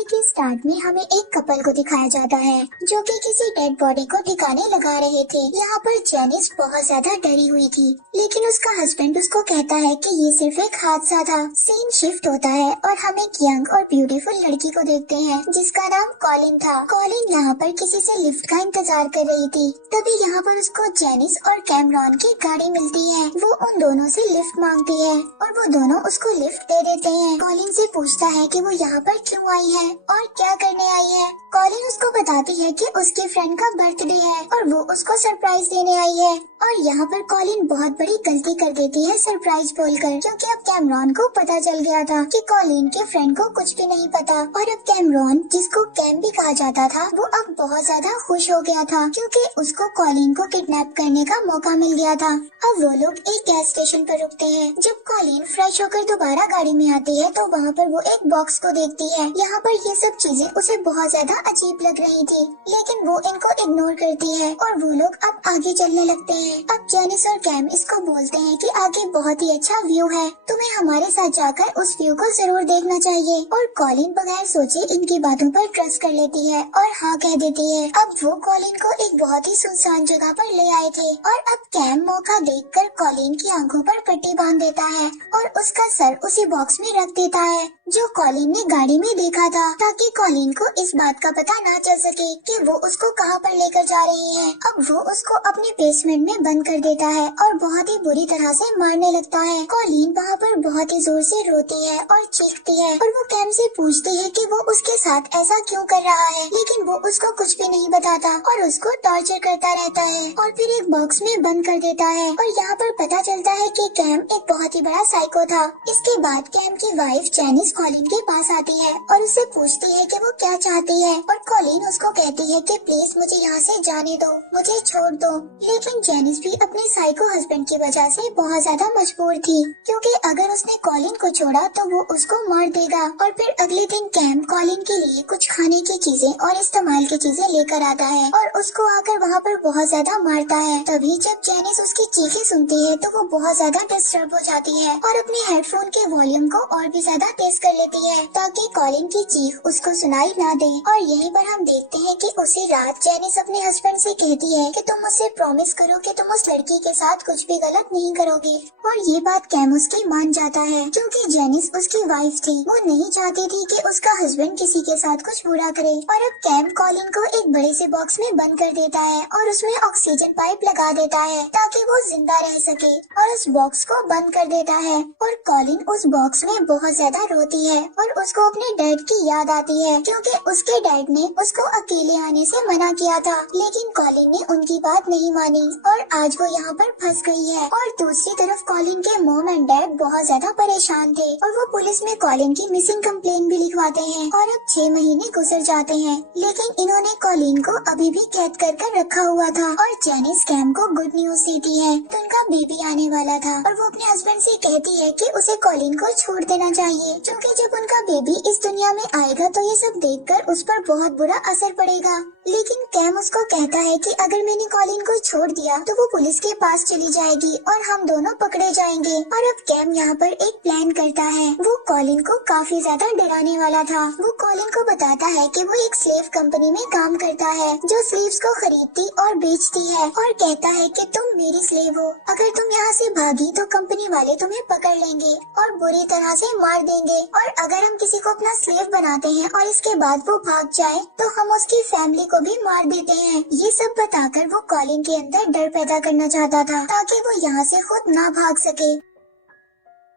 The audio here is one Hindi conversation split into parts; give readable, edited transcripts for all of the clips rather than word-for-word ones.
मूवी के स्टार्ट में हमें एक कपल को दिखाया जाता है जो कि किसी डेड बॉडी को ठिकाने लगा रहे थे। यहाँ पर जेनिस बहुत ज्यादा डरी हुई थी, लेकिन उसका हस्बैंड उसको कहता है कि ये सिर्फ एक हादसा था। सीन शिफ्ट होता है और हम एक यंग और ब्यूटीफुल लड़की को देखते हैं जिसका नाम कॉलिन था। कॉलिन यहाँ पर किसी से लिफ्ट का इंतजार कर रही थी। तभी यहाँ पर उसको जेनिस और कैमरॉन की गाड़ी मिलती है। वो उन दोनों से लिफ्ट मांगती है और वो दोनों उसको लिफ्ट दे देते हैं। कॉलिन से पूछता है कि वो यहाँ पर क्यों आई है और क्या करने आई है। कॉलिन उसको बताती है कि उसके फ्रेंड का बर्थडे है और वो उसको सरप्राइज देने आई है। और यहाँ पर कॉलिन बहुत बड़ी गलती कर देती है सरप्राइज बोलकर, क्योंकि अब कैमरॉन को पता चल गया था कि कॉलिन के फ्रेंड को कुछ भी नहीं पता। और अब कैमरॉन, जिसको कैम भी कहा जाता था, वो अब बहुत ज्यादा खुश हो गया था क्योंकि उसको कॉलिन को किडनैप करने का मौका मिल गया था। अब वो लोग एक गैस स्टेशन पर रुकते हैं। जब कॉलिन फ्रेश होकर दोबारा गाड़ी में आती है तो वहाँ पर वो एक बॉक्स को देखती है। यहाँ पर ये सब चीजें उसे बहुत ज्यादा अजीब लग रही थी, लेकिन वो इनको इग्नोर करती है और वो लोग अब आगे चलने लगते हैं। अब जेनिस और कैम इसको बोलते हैं कि आगे बहुत ही अच्छा व्यू है, तुम्हें हमारे साथ जाकर उस व्यू को जरूर देखना चाहिए। और कॉलिन बगैर सोचे इनकी बातों पर ट्रस्ट कर लेती है और हाँ कह देती है। अब वो कॉलिन को एक बहुत ही सुनसान जगह पर ले आए थे और अब कैम मौका देखकर कॉलिन की आंखों पर पट्टी बांध देता है और उसका सर उसी बॉक्स में रख देता है जो कॉलिन ने गाड़ी में देखा था, ताकि कॉलिन को इस बात का पता ना चल सके कि वो उसको कहाँ पर लेकर जा रही है। अब वो उसको अपने बेसमेंट में बंद कर देता है और बहुत ही बुरी तरह से मारने लगता है। कॉलिन वहाँ पर बहुत ही जोर से रोती है और चीखती है और वो कैम से पूछती है कि वो उसके साथ ऐसा क्यों कर रहा है, लेकिन वो उसको कुछ भी नहीं बताता और उसको टॉर्चर करता रहता है और फिर एक बॉक्स में बंद कर देता है। और यहाँ पर पता चलता है कि कैम एक बहुत ही बड़ा साइको था। इसके बाद कैम की वाइफ जेनिस कॉलिन के पास आती है और उससे पूछती है कि वो क्या चाहती है और कॉलिन उसको कहती है कि प्लीज मुझे यहाँ से जाने दो, मुझे छोड़ दो। लेकिन जेनिस भी अपने साइको हस्बैंड की वजह से बहुत ज्यादा मजबूर थी, क्योंकि अगर उसने कॉलिन को छोड़ा तो वो उसको मार देगा। और फिर अगले दिन कैम कॉलिन के लिए कुछ खाने की चीजें और इस्तेमाल की चीजें लेकर आता है और उसको आकर वहाँ पर बहुत ज्यादा मारता है। तभी जब जेनिस उसकी चीखें सुनती है तो वो बहुत ज्यादा डिस्टर्ब हो जाती है और अपने हेडफोन के वॉल्यूम को और भी ज्यादा तेज कर लेती है ताकि कॉलिन की चीख उसको सुनाई ना दे। और यहीं पर हम देखते हैं कि उसी रात जेनिस अपने हस्बैंड से कहती है कि तुम मुझसे प्रॉमिस करो कि तुम उस लड़की के साथ कुछ भी गलत नहीं करोगे। और ये बात कैम उसकी मान जाता है, क्योंकि जेनिस उसकी वाइफ थी। वो नहीं चाहती थी कि उसका हस्बैंड किसी के साथ कुछ बुरा करे। और अब कैम कॉलिन को एक बड़े से बॉक्स में बंद कर देता है और उसमें ऑक्सीजन पाइप लगा देता है ताकि वो जिंदा रह सके और उस बॉक्स को बंद कर देता है। और कॉलिन उस बॉक्स में बहुत ज्यादा रोती है और उसको अपने डैड की याद आती है, क्योंकि उसके डैड ने उसको अकेले आने से मना किया था, लेकिन कॉलिन ने उनकी बात नहीं मानी और आज वो यहाँ पर फंस गई है। और दूसरी तरफ कॉलिन के मॉम एंड डैड बहुत ज्यादा परेशान थे और वो पुलिस में कॉलिन की मिसिंग कंप्लेन भी लिखवाते हैं। और अब 6 महीने गुजर जाते हैं, लेकिन इन्होंने कॉलिन को अभी भी कैद कर रखा हुआ था। और जेनिस कैम को गुड न्यूज देती है तो उनका बेबी आने वाला था और वो अपने हस्बैंड से कहती है कि उसे कॉलिन को छोड़ देना चाहिए, क्योंकि जब उनका बेबी इस दुनिया में आएगा तो ये सब देखकर उस पर बहुत बुरा असर पड़ेगा। लेकिन कैम उसको कहता है कि अगर मैंने कॉलिन को छोड़ दिया तो वो पुलिस के पास चली जाएगी और हम दोनों पकड़े जाएंगे। और अब कैम यहाँ पर एक प्लान करता है। वो कॉलिन को काफी ज्यादा डराने वाला था। वो कॉलिन को बताता है कि वो एक स्लेव कंपनी में काम करता है जो स्लीव्स को खरीदती और बेचती है, और कहता है कि तुम मेरी स्लेव हो, अगर तुम यहाँ से भागी तो कंपनी वाले तुम्हें पकड़ लेंगे और बुरी तरह से मार देंगे। और अगर हम किसी को अपना स्लेव बनाते हैं और इसके बाद वो भाग जाए तो हम उसकी फैमिली को भी मार देते हैं। ये सब बताकर वो कॉलिन के अंदर डर पैदा करना चाहता था ताकि वो यहाँ से खुद ना भाग सके।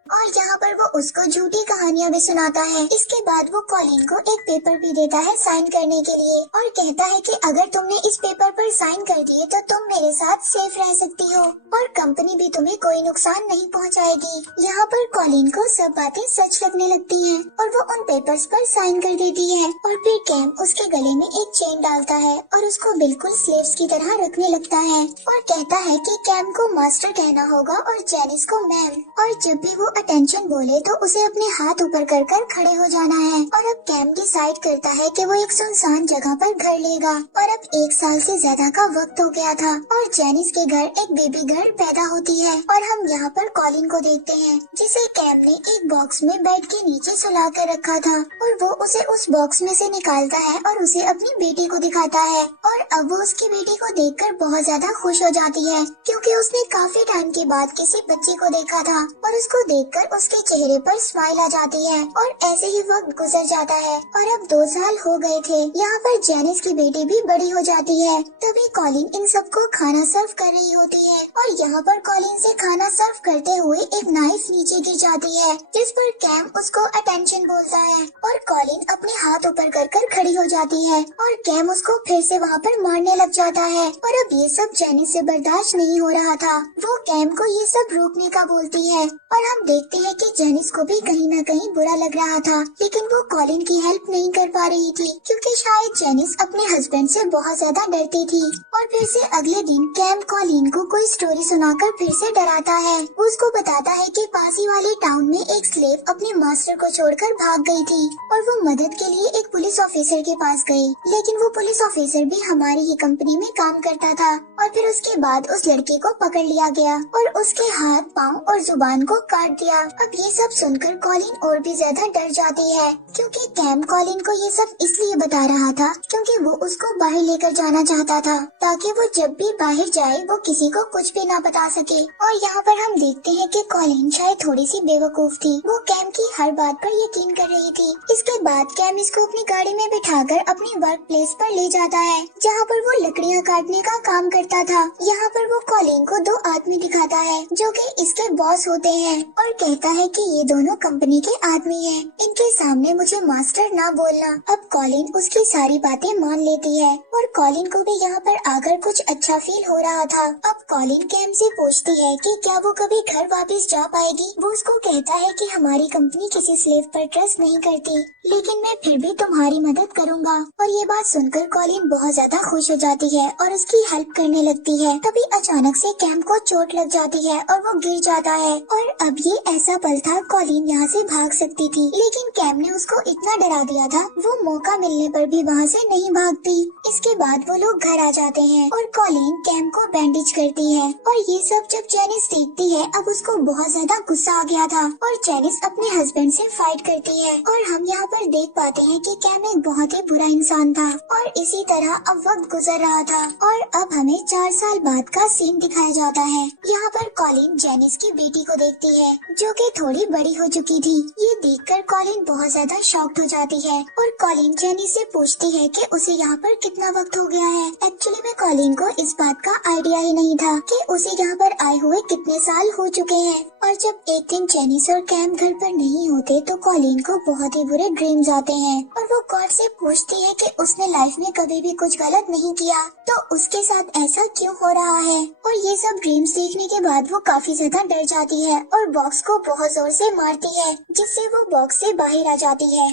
और यहाँ पर वो उसको झूठी कहानियाँ भी सुनाता है। इसके बाद वो कॉलिन को एक पेपर भी देता है साइन करने के लिए और कहता है कि अगर तुमने इस पेपर पर साइन कर दिए तो तुम मेरे साथ सेफ रह सकती हो और कंपनी भी तुम्हें कोई नुकसान नहीं पहुँचाएगी। यहाँ पर कॉलिन को सब बातें सच लगने लगती हैं और वो उन पेपर्स पर साइन कर देती है। और फिर कैम उसके गले में एक चेन डालता है और उसको बिल्कुल स्लेव्स की तरह रखने लगता है और कहता है कि कैम को मास्टर कहना होगा और जेनिस को मैम। और जब भी वो अटेंशन बोले तो उसे अपने हाथ ऊपर कर कर खड़े हो जाना है। और अब कैम डिसाइड करता है कि वो एक सुनसान जगह पर घर लेगा। और अब 1 साल से ज्यादा का वक्त हो गया था और जेनिस के घर एक बेबी गर्ल पैदा होती है। और हम यहाँ पर कॉलिन को देखते हैं जिसे कैम ने एक बॉक्स में बेड के नीचे सुला कर रखा था और वो उसे उस बॉक्स में से निकालता है और उसे अपनी बेटी को दिखाता है। और अब वो उसकी बेटी को देखकर बहुत ज्यादा खुश हो जाती है क्योंकि उसने काफी टाइम के बाद किसी बच्चे को देखा था और उसको देखकर उसके चेहरे पर स्माइल आ जाती है। और ऐसे ही वक्त गुजर जाता है और अब 2 साल हो गए थे। यहाँ पर जेनिस की बेटी भी बड़ी हो जाती है। तभी कॉलिन इन सबको खाना सर्व कर रही होती है और यहाँ पर कॉलिन से खाना सर्व करते हुए एक नाइफ नीचे गिर जाती है जिस पर कैम उसको अटेंशन बोलता है और कॉलिन अपने हाथ ऊपर कर कर खड़ी हो जाती है और कैम उसको फिर से वहाँ पर मारने लग जाता है। और अब ये सब जेनिस से बर्दाश्त नहीं हो रहा था। वो कैम को ये सब रोकने का बोलती है और हम देखते हैं कि जेनिस को भी कहीं न कहीं बुरा लग रहा था लेकिन वो कॉलिन की हेल्प नहीं कर पा रही थी क्योंकि शायद जेनिस अपने हस्बैंड से बहुत ज्यादा डरती थी। और फिर से अगले दिन कैम कॉलिन को कोई स्टोरी सुनाकर फिर से डराता है। वो उसको बताता है कि पास ही वाले टाउन में एक स्लेव अपने मास्टर को छोड़कर भाग गई थी और वो मदद के लिए एक पुलिस ऑफिसर के पास गई लेकिन वो पुलिस ऑफिसर भी हमारी ही कंपनी में काम करता था। और फिर उसके बाद उस लड़की को पकड़ लिया गया और उसके हाथ, पाँव और जुबान को काट दिया। अब ये सब सुनकर कॉलिन और भी ज्यादा डर जाती है क्योंकि कैम कॉलिन को ये सब इसलिए बता रहा था क्योंकि वो उसको बाहर लेकर जाना चाहता था ताकि वो जब भी बाहर जाए वो किसी को कुछ भी ना बता सके। और यहाँ पर हम देखते हैं कि कॉलिन शायद थोड़ी सी बेवकूफ थी। वो कैम की हर बात पर यकीन कर रही थी। इसके बाद कैम इसको अपनी गाड़ी में बिठाकर अपनी वर्क प्लेस पर ले जाता है जहाँ पर वो लकड़ियाँ काटने का काम करता था। यहाँ पर वो कॉलिन को 2 आदमी दिखाता है जो कि इसके बॉस होते हैं और कहता है कि ये दोनों कंपनी के आदमी हैं। इनके सामने मुझे मास्टर ना बोलना। अब कॉलिन उसकी सारी बातें मान लेती है और कॉलिन को भी यहाँ पर आकर कुछ अच्छा फील हो रहा था। अब कॉलिन कैम से पूछती है कि क्या वो कभी घर वापस जा पाएगी। वो उसको कहता है कि हमारी कंपनी किसी स्लेव पर ट्रस्ट नहीं करती लेकिन मैं फिर भी तुम्हारी मदद करूँगा। और ये बात सुनकर कॉलिन बहुत ज्यादा खुश हो जाती है और उसकी हेल्प करने लगती है। तभी अचानक से कैम को चोट लग जाती है और वो गिर जाता है। और अब ये ऐसा पल था कॉलिन यहाँ से भाग सकती थी लेकिन कैम ने उसको इतना डरा दिया था वो मौका मिलने पर भी वहाँ से नहीं भागती। इसके बाद वो लोग घर आ जाते हैं और कॉलिन कैम को बैंडेज करती है। और ये सब जब जेनिस देखती है अब उसको बहुत ज्यादा गुस्सा आ गया था और जेनिस अपने हस्बैंड से फाइट करती है। और हम यहाँ पर देख पाते हैं कि कैम एक बहुत ही बुरा इंसान था। और इसी तरह अब वक्त गुजर रहा था और अब हमें 4 साल बाद का सीन दिखाया जाता है। यहाँ पर कॉलिन जेनिस की बेटी को देखती है जो कि थोड़ी बड़ी हो चुकी थी। ये देखकर कॉलिन बहुत ज्यादा शॉक्ड हो जाती है और कॉलिन जेनिस से पूछती है कि उसे यहाँ पर कितना वक्त हो गया है। एक्चुअली में कॉलिन को इस बात का आइडिया ही नहीं था कि उसे यहाँ पर आए हुए कितने साल हो चुके हैं। और जब एक दिन जेनिस और कैम घर पर नहीं होते तो कॉलिन को बहुत ही बुरे ड्रीम्स आते हैं और वो गॉड से पूछती है कि उसने लाइफ में कभी भी कुछ गलत नहीं किया तो उसके साथ ऐसा क्यों हो रहा है। और ये सब ड्रीम्स देखने के बाद वो काफी ज्यादा डर जाती है और बॉक्स को बहुत जोर से मारती है जिससे वो बॉक्स से बाहर आ जाती है।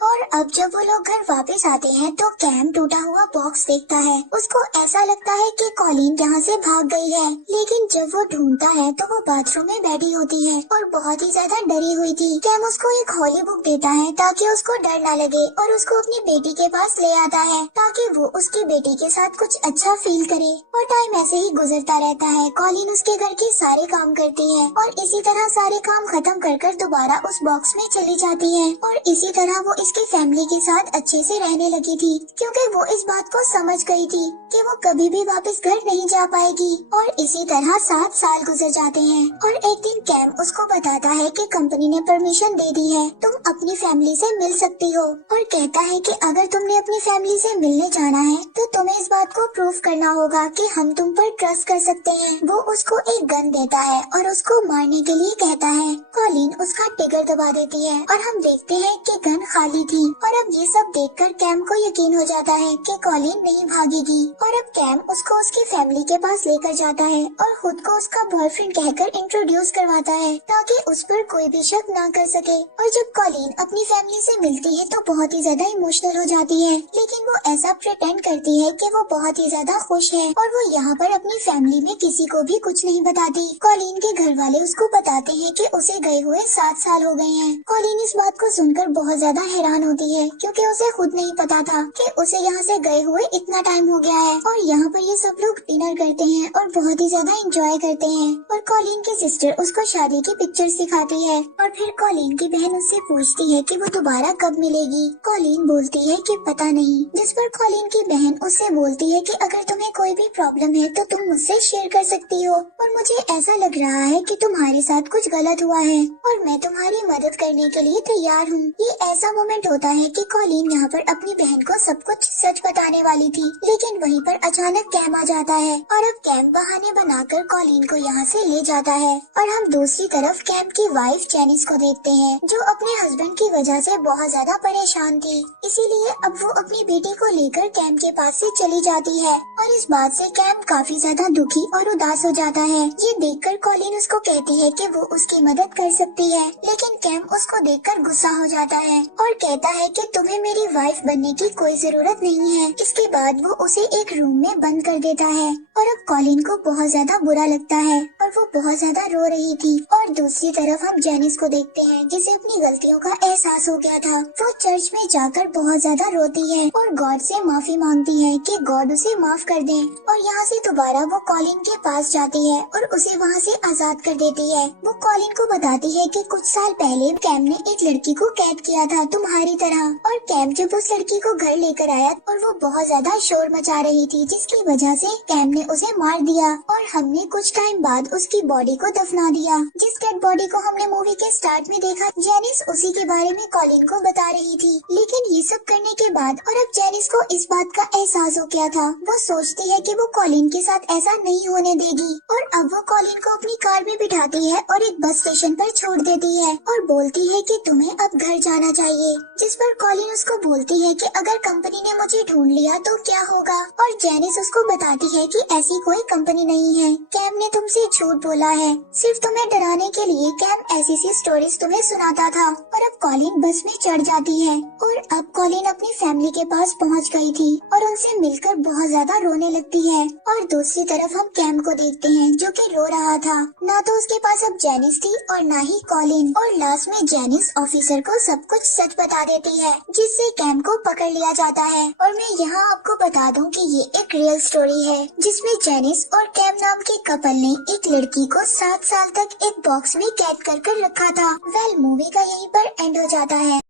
और अब जब वो लोग घर वापस आते हैं तो कैम टूटा हुआ बॉक्स देखता है। उसको ऐसा लगता है कि कॉलिन यहाँ से भाग गई है लेकिन जब वो ढूंढता है तो वो बाथरूम में बैठी होती है और बहुत ही ज्यादा डरी हुई थी। कैम उसको एक हॉली बुक देता है ताकि उसको डर ना लगे और उसको अपनी बेटी के पास ले आता है ताकि वो उसकी बेटी के साथ कुछ अच्छा फील करे। और टाइम ऐसे ही गुजरता रहता है। कॉलिन उसके घर के सारे काम करती है और इसी तरह सारे काम खत्म कर दोबारा उस बॉक्स में चली जाती है। और इसी तरह वो इसकी फैमिली के साथ अच्छे से रहने लगी थी क्योंकि वो इस बात को समझ गई थी कि वो कभी भी वापस घर नहीं जा पाएगी। और इसी तरह 7 साल गुजर जाते हैं और एक दिन कैम उसको बताता है कि कंपनी ने परमिशन दे दी है, तुम अपनी फैमिली से मिल सकती हो। और कहता है कि अगर तुमने अपनी फैमिली से मिलने जाना है तो तुम्हें इस बात को प्रूफ करना होगा कि हम तुम पर ट्रस्ट कर सकते हैं। वो उसको एक गन देता है और उसको मारने के लिए कहता है। कॉलिन उसका ट्रिगर दबा देती है और हम देखते हैं कि गन खाली रही थी। और अब ये सब देखकर कैम को यकीन हो जाता है कि कॉलिन नहीं भागेगी। और अब कैम उसको उसकी फैमिली के पास लेकर जाता है और खुद को उसका बॉयफ्रेंड कहकर इंट्रोड्यूस करवाता है ताकि उस पर कोई भी शक ना कर सके। और जब कॉलिन अपनी फैमिली से मिलती है तो बहुत ही ज्यादा इमोशनल हो जाती है, लेकिन वो ऐसा प्रिटेंड करती है कि वो बहुत ही ज्यादा खुश है और वो यहाँ पर अपनी फैमिली में किसी को भी कुछ नहीं बताती। कॉलिन के घर वाले उसको बताते हैं कि उसे गए हुए 7 साल हो गए हैं। कॉलिन इस बात को सुनकर बहुत ज्यादा हैरान होती है क्योंकि उसे खुद नहीं पता था कि उसे यहाँ से गए हुए इतना टाइम हो गया है। और यहाँ पर ये सब लोग डिनर करते हैं और बहुत ही ज्यादा एंजॉय करते हैं। और कॉलिन की सिस्टर उसको शादी की पिक्चर्स दिखाती है और फिर कॉलिन की बहन उससे पूछती है कि वो दोबारा कब मिलेगी। कॉलिन बोलती है कि पता नहीं, जिस पर कॉलिन की बहन उससे बोलती है कि अगर तुम्हें कोई भी प्रॉब्लम है तो तुम मुझसे शेयर कर सकती हो और मुझे ऐसा लग रहा है कि तुम्हारे साथ कुछ गलत हुआ है और मैं तुम्हारी मदद करने के लिए तैयार हूँ। ये ऐसा मोमेंट होता है कि कॉलिन यहाँ पर अपनी बहन को सब कुछ सच बताने वाली थी, लेकिन वहीं पर अचानक कैम आ जाता है और अब कैम बहाने बनाकर कॉलिन को यहाँ से ले जाता है। और हम दूसरी तरफ कैम की वाइफ जेनिस को देखते हैं जो अपने हस्बैंड की वजह से बहुत ज्यादा परेशान थी, इसीलिए अब वो अपनी बेटी को लेकर कैम के पास से चली जाती है। और इस बात से कैम काफी ज्यादा दुखी और उदास हो जाता है। ये देखकर कॉलिन उसको कहती है कि वो उसकी मदद कर सकती है, लेकिन कैम उसको देखकर गुस्सा हो जाता है और कहता है कि तुम्हें मेरी वाइफ बनने की कोई जरूरत नहीं है। इसके बाद वो उसे एक रूम में बंद कर देता है और अब कॉलिन को बहुत ज्यादा बुरा लगता है और वो बहुत ज्यादा रो रही थी। और दूसरी तरफ हम जेनिस को देखते हैं जिसे अपनी गलतियों का एहसास हो गया था। वो चर्च में जाकर बहुत ज्यादा रोती है और गॉड से माफी मांगती है कि गॉड उसे माफ कर दे। और यहाँ से दोबारा वो कॉलिन के पास जाती है और उसे वहाँ से आजाद कर देती है। वो कॉलिन को बताती है कि कुछ साल पहले कैम ने एक लड़की को कैद किया था तुम्हारी तरह, और कैम जब उस लड़की को घर लेकर आया और वो बहुत ज्यादा शोर मचा रही थी जिसकी वजह से कैम ने उसे मार दिया और हमने कुछ टाइम बाद उसकी बॉडी को दफना दिया। जिस डेड बॉडी को हमने मूवी के स्टार्ट में देखा, जेनिस उसी के बारे में कॉलिन को बता रही थी। लेकिन ये सब करने के बाद और अब जेनिस को इस बात का एहसास हो गया था। वो सोचती है कि वो कॉलिन के साथ ऐसा नहीं होने देगी और अब वो कॉलिन को अपनी कार में बिठाती है और एक बस स्टेशन पर छोड़ देती है और बोलती है कि तुम्हें अब घर जाना चाहिए। जिस पर कॉलिन उसको बोलती है कि अगर कंपनी ने मुझे ढूंढ लिया तो क्या होगा, और जेनिस उसको बताती है कि ऐसी कोई कंपनी नहीं है, कैम ने तुमसे झूठ बोला है, सिर्फ तुम्हें डराने के लिए कैम ऐसी सी स्टोरीज तुम्हें सुनाता था। और अब कॉलिन बस में चढ़ जाती है और अब कॉलिन अपनी फैमिली के पास पहुंच गई थी और उनसे मिलकर बहुत ज्यादा रोने लगती है। और दूसरी तरफ हम कैम को देखते हैं जो कि रो रहा था। ना तो उसके पास अब जेनिस थी और ना ही कॉलिन, और लास्ट में जेनिस ऑफिसर को सब कुछ सच बता देती है जिससे कैम को पकड़ लिया जाता है। और मैं यहाँ आपको बता दूं कि ये एक रियल स्टोरी है जिसमें जेनिस और कैम नाम के कपल ने एक लड़की को 7 साल तक एक बॉक्स में कैद कर रखा था। वेल, मूवी का यहीं पर एंड हो जाता है।